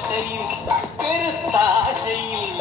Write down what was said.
ആശയിൽ കരുത്താശയിൽ